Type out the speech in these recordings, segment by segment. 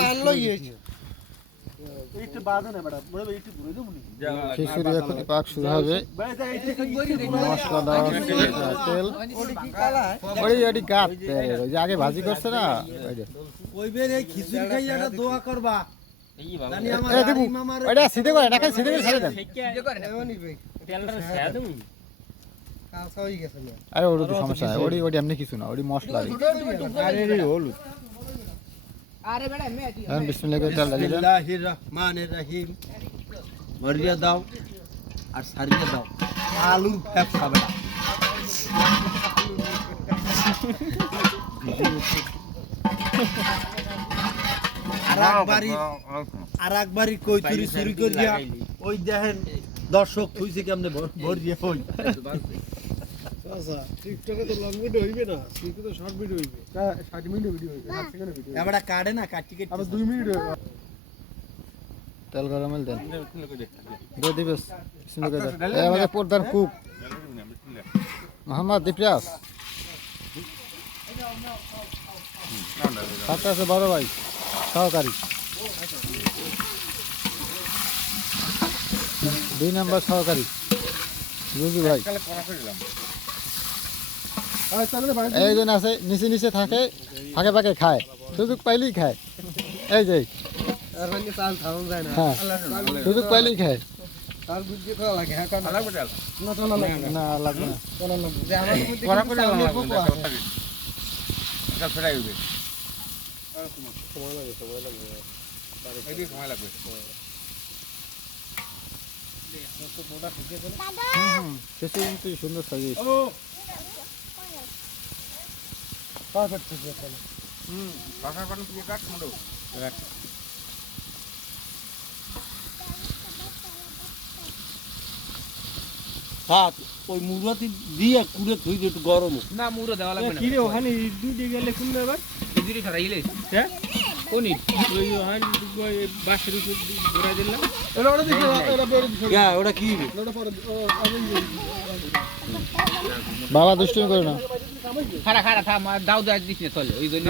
পান লই খিচুড়ি এখন পাক শুরু হবে মশলা দেওয়া তেল ওই ওই গাত ওই যে আগে ভাজি করছে না ওই যে। এই খিচুড়ি খাইয়া একটা দোয়া করবা জানি আমার এ দিবু, ইমামার ওইটা সিধে করে এটাকে সিধে করে ছেড়ে দেন কাঁচা গেছে না আরে ওর তো সমস্যা নাই ওডি ওডি এমনি কিছু না ওডি মশলা রে আরে রে হলুদ এখন বিসমিল্লাহ করে তেল লাগিয়ে দেন বিসমিল্লাহির রহমানির রহিম ভরিয়া দাও আর সারিয়ে দাও। আলুর ব্যবসা বেটা। আর একবারই কই চুরি চুরি করিয়া ওই দেখেন দর্শক থুইছে কেমনে ভর দিয়ে হই টিকটকে তো লং ভিডিও হইবে না টিকটকে তো শর্ট ভিডিও হইবে। ষাট মিনিট ভিডিও হইবে ষাট সেকেন্ড ভিডিও এবার কাটে না কাটি আবার মিনিট। হইবে তেল গরম হলে দেন। দিয়ে দিবেস বিসমিল্লাহ করে দেন আমাদের প্রধান কুক মোহাম্মদ দিপ্রাস সাথে আছে বড় ভাই সহকারী। দুই নম্বর সহকারী রুজু ভাই। এই জন আছে নিচে নিচে থাকে ফাঁকে ফাঁকে খায়। সুযোগ পাইলেই খায়। এই যে। আর চাল থাম যায় না। হ্যাঁ। সুযোগ পাইলেই খায়। তার বুঝতে তো লাগে হ্যাঁ কারণ না তো না লাগে না লাগবে না না না যে আমার মধ্যে চাউলের পোকো আছে হুম, শেষে হাত ওই মুরাতি দিয়ে কুড়ে থই দিয়ে একটু গরম না মুরো দেওয়া লাগবে না। কি রে ওখানে দুই দিকে গেলে হ্যাঁ? কোন ইট? ওই ওখানে ওই বাসের উপর ঘোরা দিলাম। এটা ওটা দিছে এটা বের দিছে। ওটা কি? ওটা পরে ও বাবা দুষ্টুমি করে না খারা খারা থাম আর দাও দাও দিস না চলে ওই জন্য।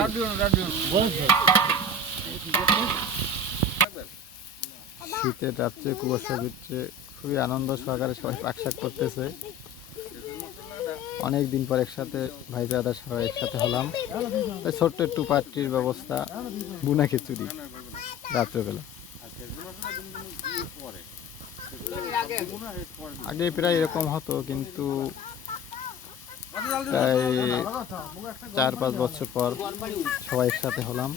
শীতে যাচ্ছে কুয়াশা দিচ্ছে খুবই আনন্দ সহকারে সবাই পাকশাক করতেছে। অনেক দিন পর একসাথে ভাই ব্রাদার সবাই একসাথে হলাম। তাই ছোট্ট একটু পার্টির ব্যবস্থা বুনা খিচুড়ি রাত্রেবেলা। আগে প্রায় এরকম হতো কিন্তু প্রায় চার পাঁচ বছর পর সবাই একসাথে হলাম।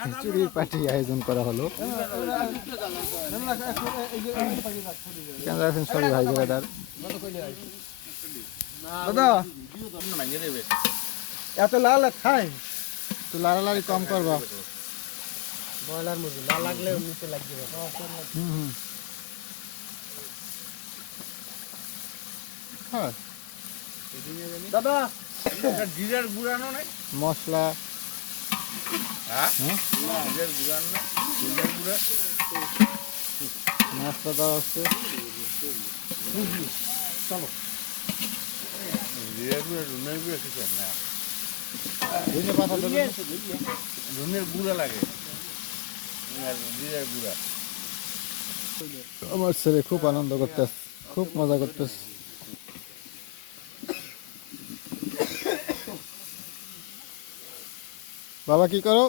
খিচুড়ির পার্টি আয়োজন করা হলো। আছেন সবাই ভাই দাদা এত লাল খায় তো লাড়ালাড়ি কম করবা। মধ্যে না লাগলে নিচে লাগবে হুম হুম। হ্যাঁ। দাদা জিরার গুড়ানো নাই? মশলা? জিরার গুড়ানো না জিরার গুড়া? মশলা দেওয়া হচ্ছে। জিরার গুড়া রুনের গুড়া কিছু না। ধনে পাতা দেবেন রুনের গুড়া লাগে। জিরার গুড়া। আমার ছেলে খুব আনন্দ করতেছে খুব মজা করতেছে। বাবা কি করো?